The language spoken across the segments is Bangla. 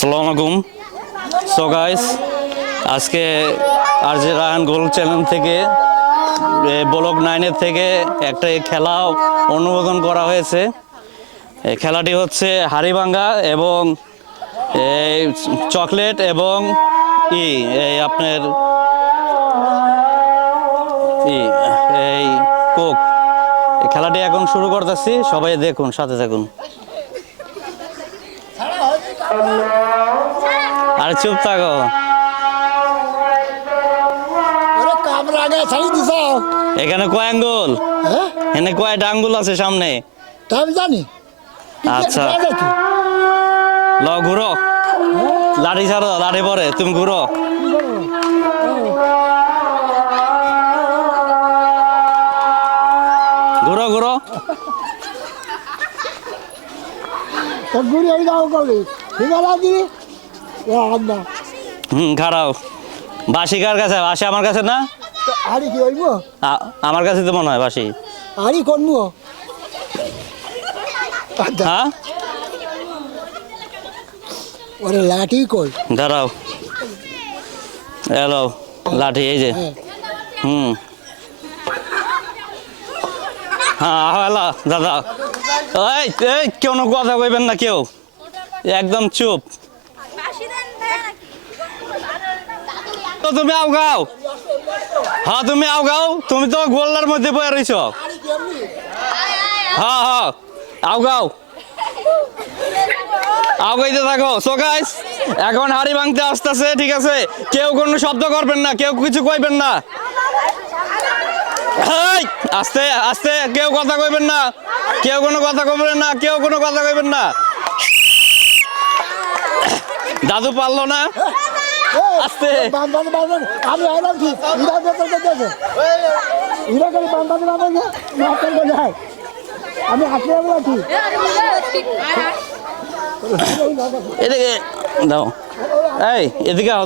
আসসালামু আলাইকুম। সো গাইস আজকে R J Rayhan gold channel থেকে ব্লক নাইনের থেকে একটা খেলা অনুমোদন করা হয়েছে। খেলাটি হচ্ছে হাড়িভাঙ্গা এবং চকলেট এবং ই এই আপনার ই, এই কোক। খেলাটি এখন শুরু করতেছি, সবাই দেখুন, সাথে থাকুন। আরে চুপ থাকো। এখানে কয় আঙ্গুল? হ্যাঁ? এখানে কয়টা আঙ্গুল আছে সামনে? আমি জানি। আচ্ছা। ল ঘুরো। লাঠি ছাড়ো লাঠি পরে তুমি ঘুরো। ঘুরো ঘুরো। ঘুরি আমি ঠিক আছে হুম বাসি কার কাছে? বাসি আমার কাছে না? আরি কি হইব আমার কাছে তো মনে হয় বাসি আরি করব হ্যাঁ? ওরে লাঠি কই? দাঁড়াও। এলো লাঠি এই যে। হ্যাঁ। হুম। হ্যাঁ হ্যালো দাদা। এই এই কেউ কথা কইবেন না কেউ। একদম চুপ তো তুমি আও গাও। হ্যাঁ তুমি আও গাও। তুমি তো গোল্লার মধ্যে বয়ে রইছ। হ্যাঁ হ্যাঁ। আও গাও। থাকো। এখন হাড়ি ভাঙতে আসতেছে, ঠিক আছে? কেউ কোনো শব্দ করবেন না, কেউ কিছু কইবেন না। আস্তে আস্তে, কেউ কথা কইবেন না। কেউ কোনো কথা কইবেন না, কেউ কোনো কথা কইবেন না। দাদু পারল না? আস্তে। আমি আইলাম ঠিক ইরা বেতন করতেছে ইরা করে বলে হয় আমি এদিকে দাও। এই এদিকে আও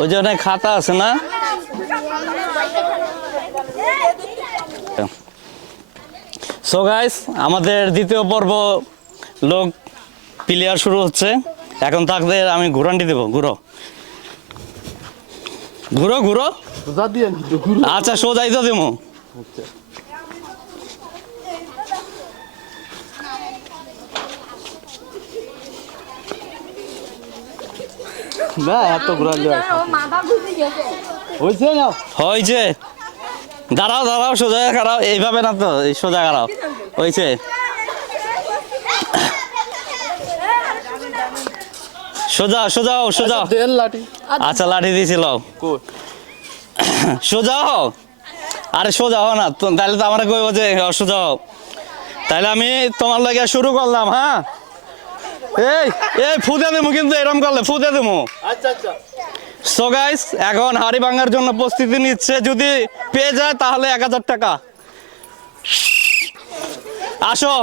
ওই যে অনেক খাতা আছে না? সো গাইস আমাদের দ্বিতীয় পর্ব লোক প্লেয়ার শুরু হচ্ছে। এখন তাদের আমি ঘুরানটি দেবো ঘুরো। ঘুরো ঘুরো। আচ্ছা সোজাই তো দেবো। না এত ঘুরালে মাথা হয়েছে না? হয়েছে দাঁড়াও দাঁড়াও সোজা খারাও এইভাবে না তো সোজা খারাও হয়েছে সোজা সোজা হও, সোজা। হও। দেন লাঠি। আচ্ছা লাঠি দিয়েছিল সোজা হও। আরে সোজা হও না তাহলে তো আমার কইব যে হ, সোজা হও। তাহলে আমি তোমার লাগে শুরু করলাম হ্যাঁ? এই এই ফুদে দেবো কিন্তু এরম করলে ফুদে দেবো আচ্ছা আচ্ছা। সো গাইস এখন হাড়ি ভাঙার জন্য প্রস্তুতি নিচ্ছে যদি পেয়ে যায় তাহলে এক হাজার টাকা। আসো।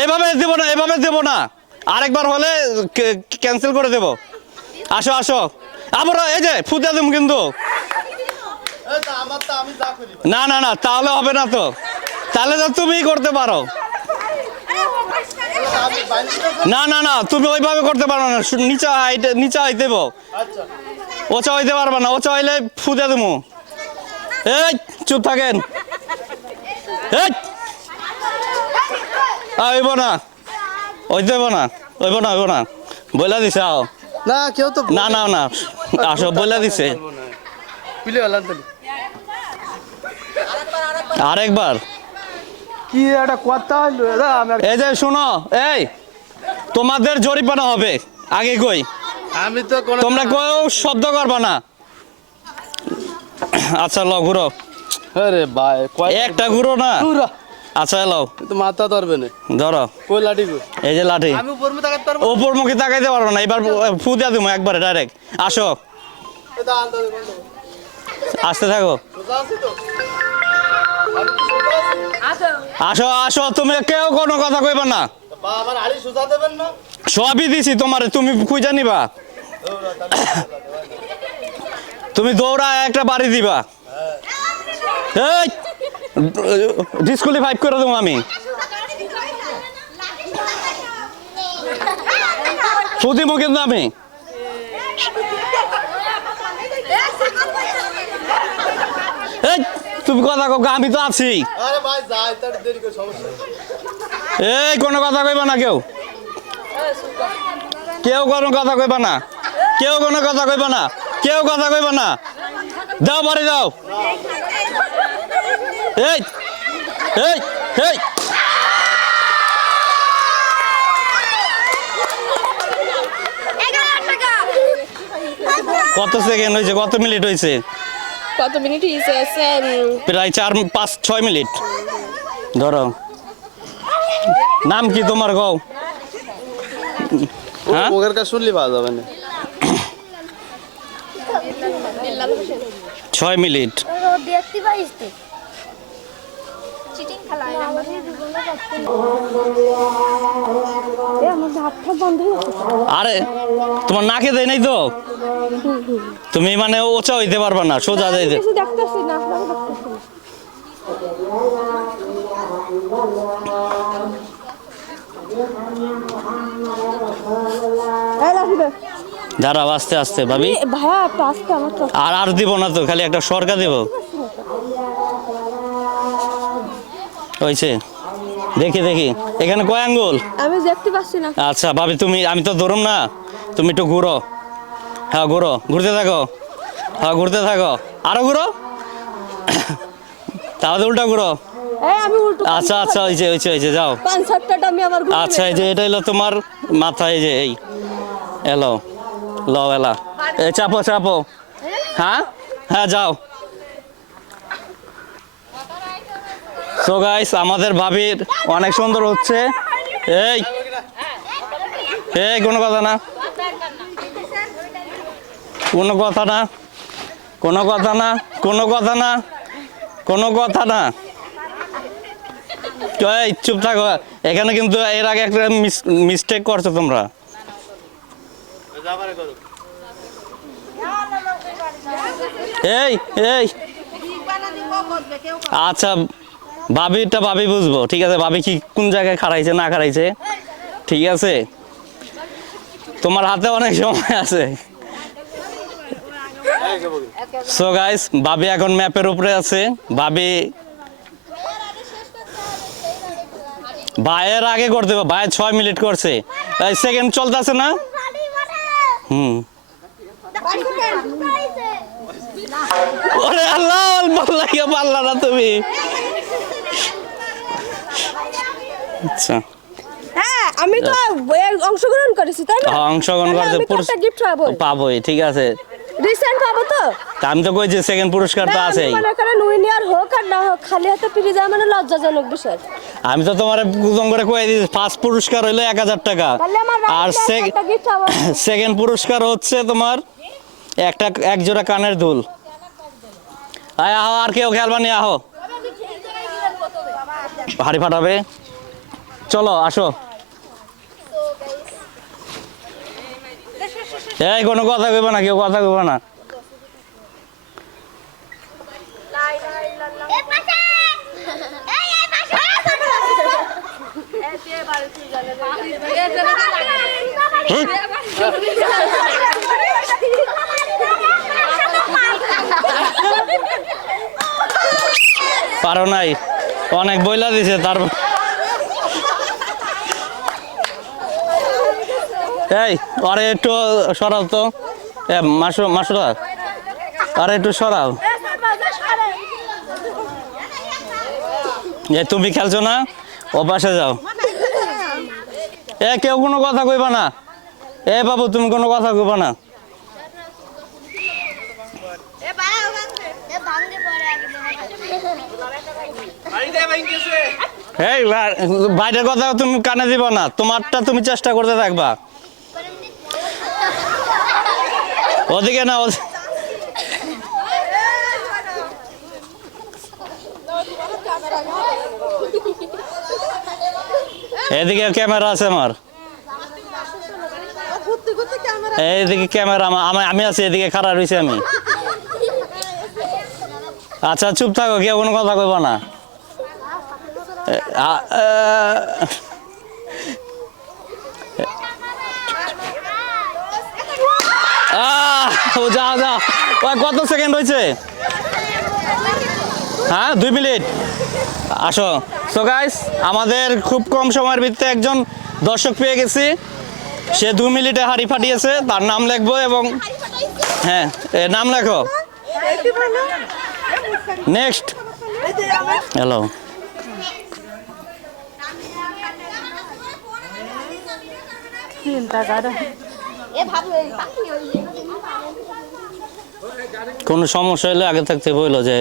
এইভাবে দেবো না এভাবে দেবো না। আরেকবার হলে ক্যান্সেল করে দেবো। আসো আসো। আবার এই যে ফুটে দেব কিন্তু। না না না, তাহলে হবে না তো। তাহলে তো তুমিই করতে পারো। না না না, তুমি ওইভাবে করতে পারো না। নিচে হাইটে, নিচে হাইতে দেবো। ওচা হইতে পারবে না ওচা হইলে ফুদে দেবো এই, চুপ থাকেন। এই। আইব না। ওইতে হইব না ওইব না ওইব না। বইলা দিছে আও। না কেউ তো না না না আসো বইলা দিছে। পিলে তাহলে আরেকবার। কি একটা কথা এই যে শোনো এই তোমাদের জরিপানা হবে। আগে কই? আমি তো তোমরা কেউ শব্দ করবা না। আচ্ছা ল ঘুরো। আরে ভাই একটা ঘুরো না। পুরা আচ্ছা এলো। তো মাথা ধরবে না। ধরো। কই লাঠি এই যে লাঠি। আমি উপর মে তাকাতে পারব ওপর মুখে তাকাইতে পারব না এবার ফু দিয়ে দিব একবারে ডাইরেক্ট আসো। আসতে থাকো। আসো। আসো তুমি কেউ কোনো কথা কইবা না। বা আমার আড়ি সোজা দেবেন না? সবই দিছি তোমার তুমি খুঁজে নিবা। তুমি দৌড়া একটা বাড়ি দিবা। এই! ডিসকুলিফাইভ করে দেবো আমি। ফুদিমু কিন্তু আমি। এই তুমি কথা কো আমি তো আছি। আরে ভাই যাই তার দেরি করে সমস্যা এই কোনো কথা কইবা না কেউ। কেউ কোনো কথা কইবা না। কেউ কোনো কথা কইবা না। কেউ কথা কইবা না। দাও বাড়ি দাও। এই এই এই কত সেকেন্ড হয়েছে? কত মিনিট হয়েছে? কত মিনিট হয়েছে? স্যার প্রায় চার পাঁচ ছয় মিনিট ধরো। নাম কি তোমার গো হ্যাঁ? মুখের কাছে শুনলি পাওয়া যাবে না। ছয় মিনিট দেখতে পাইস আরে তোমার নাকে দেয় নাই তো? তুমি মানে ওচা হইতে পারবা না সোজা যাইতে না না। দাঁড়াও আস্তে আস্তে ভাবি। আর আর দিব না তো খালি একটা সরকা দিব। হয়েছে দেখি দেখি। এখানে কয় আঙ্গুল? আমি দেখতে পাচ্ছি না। আচ্ছা ভাবি তুমি আমি তো ধরুম না। তুমি একটু ঘুরো। হ্যাঁ ঘুরো। ঘুরতে থাকো। হ্যাঁ ঘুরতে থাকো। আরও ঘুরো? তাহলে উল্টা ঘুরো। আচ্ছা আচ্ছা হয়েছে হয়েছে হয়েছে যাও। পাঁচ সাতটা আমি আচ্ছা এই যে এটা হলো তোমার মাথা এই যে এই। এলো। ল এলা। চাপো চাপো। হ্যাঁ? হ্যাঁ যাও। সো গাইস আমাদের ভাবির অনেক সুন্দর হচ্ছে। এই এই, কোনো কথা না। কোনো কথা না। কোনো কথা না। কোনো কথা না। কোনো কথা না। এই, চুপ থাকো। এখানে কিন্তু এর আগে একটা মিস্টেক করছ তোমরা। এই এই। আচ্ছা ভাবিটা ভাবি বুঝব, ঠিক আছে? ভাবি কি কোন জায়গায় খাড়াইছে, না খাড়াইছে? ঠিক আছে? তোমার হাতে অনেক সময় আছে। সো গাইস ভাবি এখন ম্যাপের উপরে আছে। ভাবি ভাইয়ের আগে করতে ভাই ছয় মিনিট করছে। সেকেন্ড চলতেছে না? হুম। ওরে আল্লাহ অল্প লাগে পারলা না তুমি। আচ্ছা। হ্যাঁ আমি তো অংশগ্রহণ করেছি তাই না? হ্যাঁ, অংশগ্রহণ তাহলে করতে আমি তো পুরস- একটা গিফট পাবো। পাবোই ঠিক আছে। রিসেন্ট পাবো তো? আমি তো সেকেন্ড পুরস্কার তো আছেই। মনে করেন হোক আর না হোক খালি হাতে ফিরে যাওয়া মানে লজ্জাজনক বিষয়। আমি তো তোমার কুদম করে দিয়েছি ফার্স্ট পুরস্কার হইল এক হাজার টাকা। আর সেকেন্ড পুরস্কার হচ্ছে তোমার একটা এক জোড়া কানের দুল। আয় আহো আর কেউ খেলবা নিয়ে আহো। হাড়ি ফাটাবে। চলো, আসো। এই, কোনো কথা কইবা না, কেউ কথা কইবা না। পারো নাই। অনেক বইলা দিছে, তার এই, আরে একটু সরাও তো। মাসু, মাসুরা, আরে একটু সরাও। এ, তুমি খেলছো না? ও পাশে যাও। এ, কেউ কোনো কথা কইবা না। এ, বাবু, তুমি কোনো কথা কইবা না এ ভাঙতে পড়ে আগে এই বাইরের কথা তুমি কানে দিবা না, তোমারটা তুমি চেষ্টা করতে থাকবা। ওদিকে না এদিকে ক্যামেরা আছে আমার। এইদিকে ক্যামেরা আমার আমি- আছি, এদিকে খারাপ রয়েছে আমি। আচ্ছা চুপ থাকো, কেউ কোনো কথা কইবা না। যাও যাও। কত সেকেন্ড হয়েছে? হ্যাঁ দুই মিনিট। আসো। সো গাইস আমাদের খুব কম সময়ের ভিত্তিতে একজন দর্শক পেয়ে গেছি। সে দু মিনিটে হাড়ি ফাটিয়েছে তার নাম লিখব এবং হ্যাঁ নাম লেখো। নেক্সট হ্যালো কোনো সমস্যা হলে আগে থাকতে বলল যে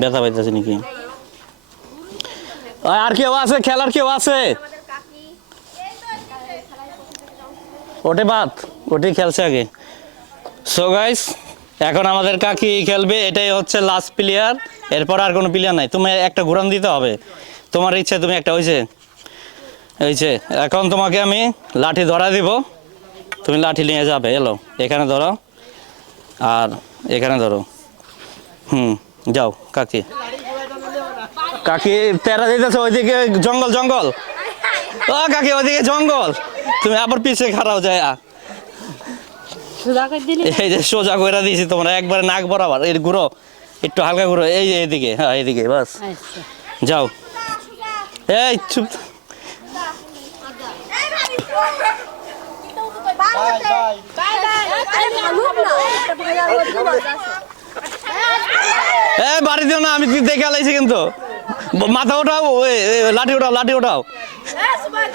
ব্যথা পাইতেছে নাকি। আর কেউ আছে? খেলার কেউ আছে? ওটে বাদ ওটি খেলছে আগে। সো গাইস এখন আমাদের কাকি খেলবে, এটাই হচ্ছে লাস্ট প্লেয়ার এরপর আর কোনো প্লেয়ার নাই। তুমি একটা ঘুরান দিতে হবে। তোমার ইচ্ছে, তুমি একটা হয়েছে হয়েছে এখন তোমাকে আমি লাঠি ধরা দিব। তুমি লাঠি নিয়ে যাবে এলো। এখানে ধরো। আর এখানে ধরো। হুম যাও কাকি। কাকি তেরা দিতেছে ওইদিকে জঙ্গল জঙ্গল। ও কাকি ওইদিকে জঙ্গল। তুমি আবার পিছিয়ে খারাও যায়। এই যে সোজা করে দিয়েছি তোমরা একবারে নাক বরাবর। এই ঘুরো একটু হালকা ঘুরো। এই যে এইদিকে হ্যাঁ এইদিকে বাস। যাও। এই চুপ। বাড়ি দিও না, আমি দেখে আলাইছি কিন্তু। মাথা ওঠাও লাঠি ওঠাও লাঠি ওঠাও।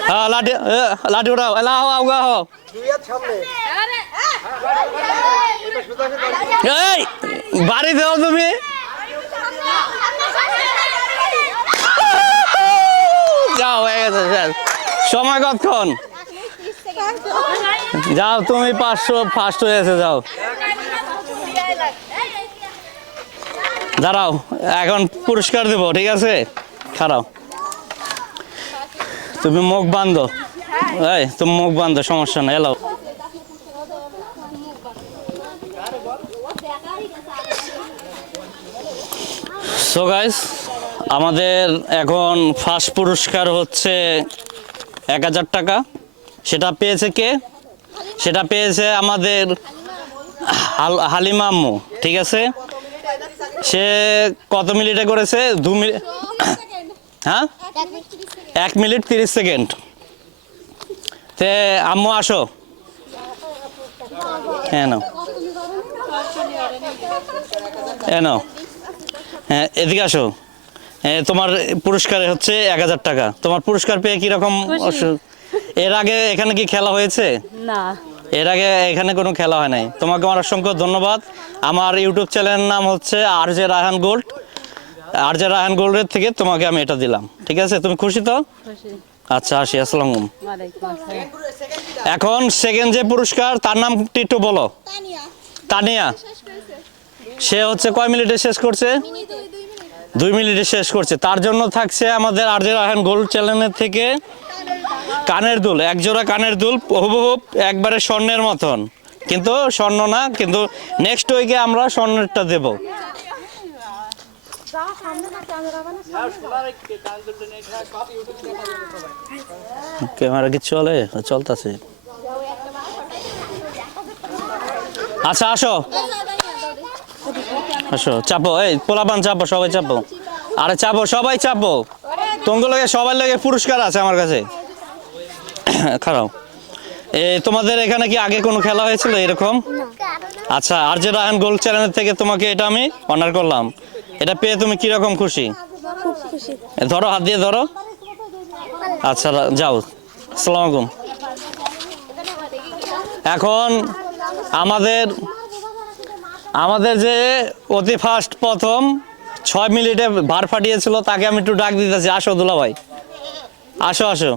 হ্যাঁ লাঠি লাঠি ওঠাও এলা হও আউগা হও। এই, বাড়ি দেও তুমি। যাও, হয়ে গেছে সময় কতক্ষণ? যাও, তুমি পাঁচশো ফার্স্ট হয়েছে যাও। দাঁড়াও, এখন পুরস্কার দেবো, ঠিক আছে? খারাও। তুমি মুখ বান্ধো। এই, তুমি মুখ বান্ধো, সমস্যা নেই, এলাও। সো গাইস আমাদের এখন ফার্স্ট পুরস্কার হচ্ছে এক হাজার টাকা। সেটা পেয়েছে কে? সেটা পেয়েছে আমাদের হাল- হালিমা আম্মু, ঠিক আছে? সে কত মিনিটে করেছে? দু মিনিট হ্যাঁ? এক মিনিট তিরিশ সেকেন্ড। তে, আম্মু, আসো। হ্যাঁ নাও। হ্যাঁ হ্যাঁ এদিকে আসো। তোমার পুরস্কার হচ্ছে এক হাজার টাকা। তোমার পুরস্কার পেয়ে কীরকম অসু- এর আগে এখানে কি খেলা হয়েছে? না। এর আগে এখানে কোনো খেলা হয় নাই। তোমাকে আমার অসংখ্য ধন্যবাদ। আমার ইউটিউব চ্যানেলের নাম হচ্ছে R J Rayhan gold. R J Rayhan গোল্ডের থেকে তোমাকে আমি এটা দিলাম। ঠিক আছে? তুমি খুশি তো? আচ্ছা আসি আসসালাম এখন সেকেন্ড যে পুরস্কার তার নাম একটু বলো। তানিয়া। সে হচ্ছে কয় মিনিটে শেষ করছে? দুই মিনিটে। শেষ করছে। তার জন্য থাকছে আমাদের আর জে রায়হান গোল্ড চ্যানেলের থেকে কানের দুল, এক জোড়া কানের দুল, হুবহু একবারে স্বর্ণের মতন। কিন্তু স্বর্ণ না, কিন্তু নেক্সট উইকে আমরা স্বর্ণেরটা দেব। ক্যামেরা কি চলে? চলতেছে। আচ্ছা আসো। আসো, চাপো। এই, পোলাপান চাপো, সবাই চাপো। আরে চাপো, সবাই চাপো। তোমার লগে, সবার লগে পুরস্কার আছে আমার কাছে। খারাপ এ, তোমাদের এখানে কি আগে কোনো খেলা হয়েছিল এরকম? আচ্ছা আর যে রায়ন গোল্ড চ্যানেল থেকে তোমাকে এটা আমি অনার করলাম। এটা পেয়ে তুমি কি রকম খুশি? ধরো, হাত দিয়ে ধরো। আচ্ছা যাও। আলাইকুম এখন আমাদের আমাদের যে অতি ফার্স্ট প্রথম ছয় মিনিটে ভার ফাটিয়েছিল, তাকে আমি একটু ডাক দিতেছি। আসো দুলা ভাই আসো আসো।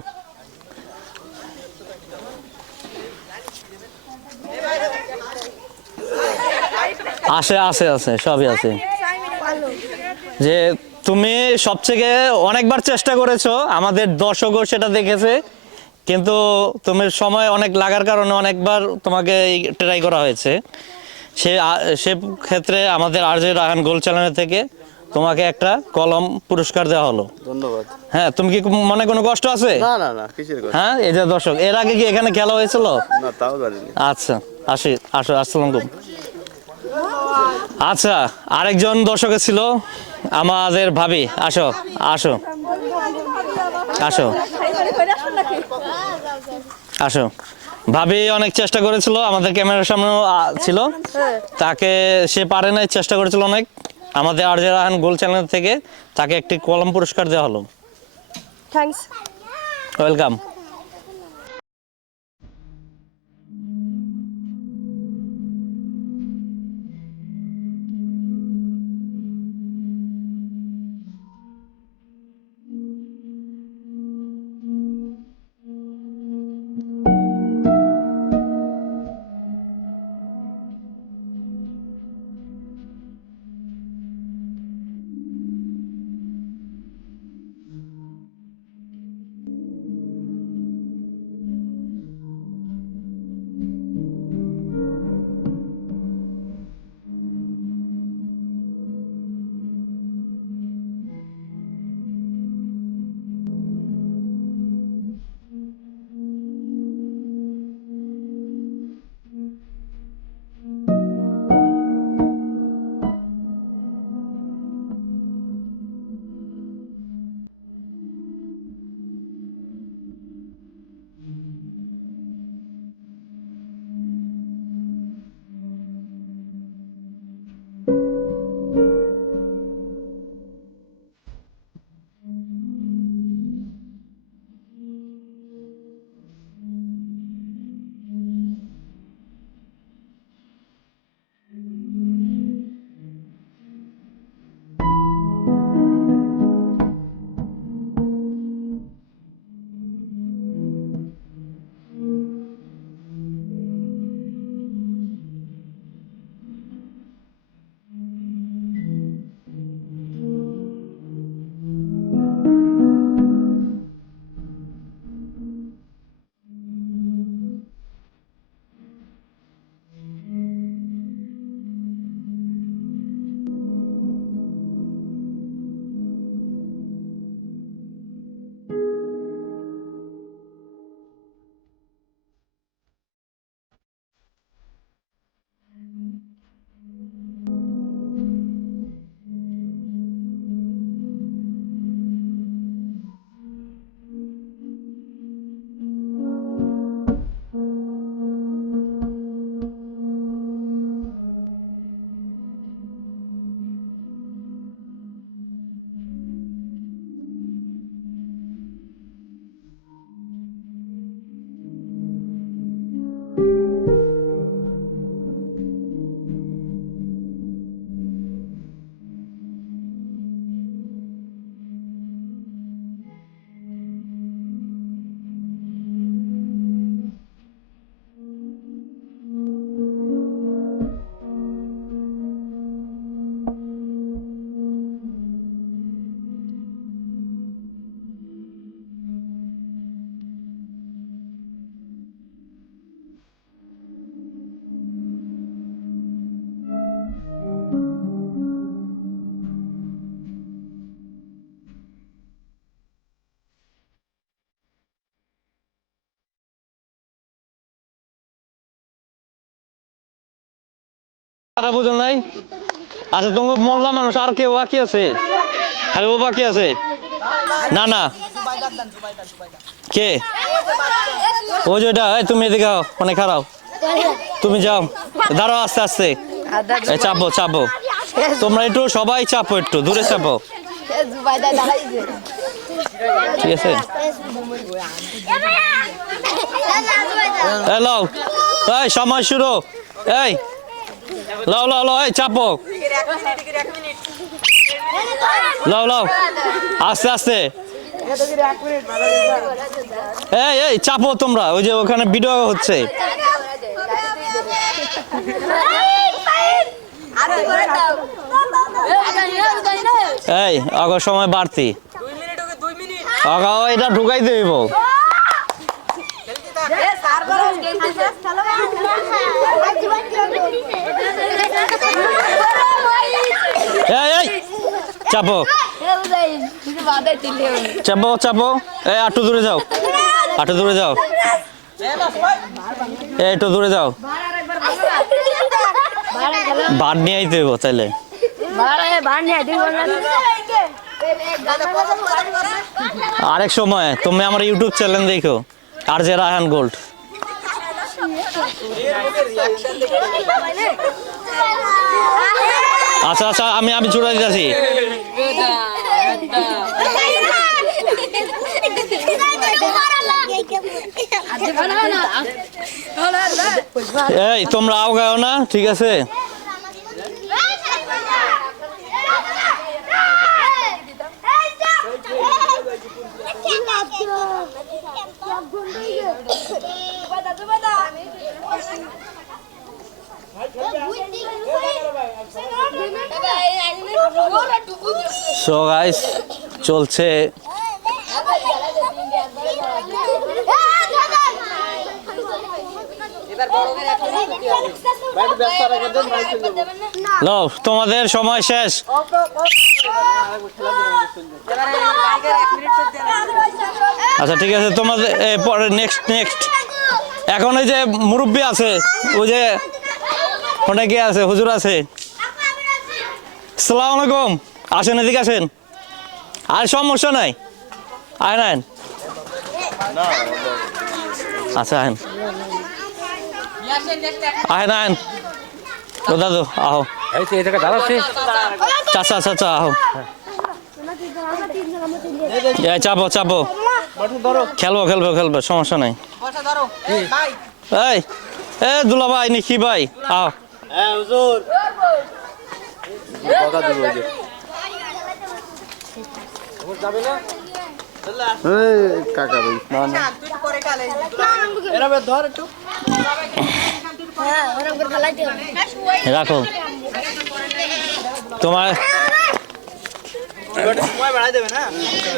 আসে আছে আছে সবই আছে যে তুমি সবথেকে অনেকবার চেষ্টা করেছ আমাদের দর্শকও সেটা দেখেছে কিন্তু তুমি সময় অনেক লাগার কারণে অনেকবার তোমাকে ট্রাই করা হয়েছে। সে সে ক্ষেত্রে আমাদের R J Rayhan gold channel থেকে তোমাকে একটা কলম পুরস্কার দেওয়া হলো। ধন্যবাদ। হ্যাঁ তুমি কি মনে কোনো কষ্ট আছে? না না না কিসের কথা হ্যাঁ এই যে দর্শক এর আগে কি এখানে খেলা হয়েছিল? না তাও জানিনি আচ্ছা আসি আসো আসসালাম আলাইকুম। আচ্ছা আরেকজন দর্শক ছিল আমাদের ভাবি। আসো আসো। আসো। আসো। ভাবি অনেক চেষ্টা করেছিল আমাদের ক্যামেরার সামনেও ছিল। তাকে সে পারে নাই চেষ্টা করেছিল অনেক। আমাদের আরজে রাহান গোল চ্যানেল থেকে তাকে একটি কলম পুরস্কার দেওয়া হলো। থ্যাঙ্কস ওয়েলকাম তারা বুঝো নাই? আচ্ছা তোমার মোল্লা মানুষ আর কেউ বাকি আছে? আর ও বাকি আছে? না না। কে? ও যেটা তুমি এদিকে অনেক খারাপ তুমি যাও। দাঁড়াও, আস্তে আস্তে। চাপো চাপো। তোমরা একটু সবাই চাপো একটু, দূরে চাপো। ঠিক আছে? লাও। এই, সময় শুরু। এই লাও লাও লাও এই চাপো। লাও লাও আস্তে আস্তে। এই এই চাপো তোমরা ওই যে ওখানে ভিডিও হচ্ছে। এই অগ সময় বাড়তি। অগ এটা ঢুকাই দেব। চাপো। চাপো চাপো। এই আটটু দূরে যাও। আটটু দূরে যাও। এই একটু দূরে যাও। ভাত নিয়ে আইতে হইব তাইলে। আরেক সময়, তুমি আমার ইউটিউব চ্যানেল দেখো। আর যে রায়হান গোল্ড। আচ্ছা আচ্ছা আমি আমি চুড়া দিতেছি। এই তোমরা আওগাও না ঠিক আছে? সো গাইস চলছে তোমাদের সময় শেষ। আচ্ছা ঠিক আছে, তোমাদের পরে নেক্সট নেক্সট এখন ওই যে মুরব্বী আছে, ওই যে ওটা কে আছে, হুজুর আছে। সালাম আলাইকুম। আসেন এদিকে আসেন। আর সমস্যা নাই। আয় নেন আচ্ছা আহেন আহেন আহেন দাদু আহো। চাচা চাচা আহো। চাপো চাপো। খেলব খেলব খেলব সমস্যা নাই। এই। এ দুলা ভাই নিকি ভাই আও রাখো। তোমার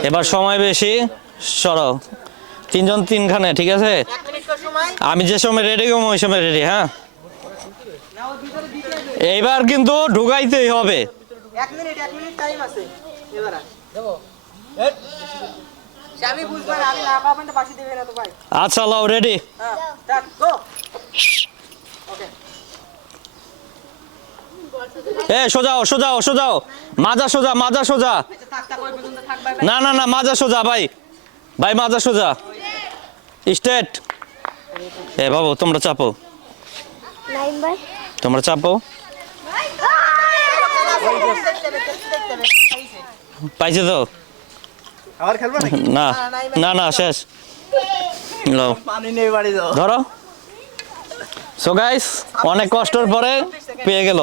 এবার সময় বেশি। সরো। তিনজন তিনখানে, ঠিক আছে? আমি যে সময় রেডি করব ওই সময় রেডি হ্যাঁ? এইবার কিন্তু ঢুকাইতেই হবে। এক মিনিট এক মিনিট টাইম আছে। এবার আচ্ছা লাও রেডি হ্যাঁ এ সোজাও সোজাও সোজাও মাজা সোজা মাজা সোজা। না না না মাজা সোজা ভাই। ভাই মাজা সোজা। স্টেট এ বাবু তোমরা চাপো। তোমরা চাপো। পাইছে তো? আবার খেলব নাকি? না। না না শেষ। লও। পানি নেই বাড়ি যাও ধরো। সো গাইস অনেক কষ্টের পরে পেয়ে গেল।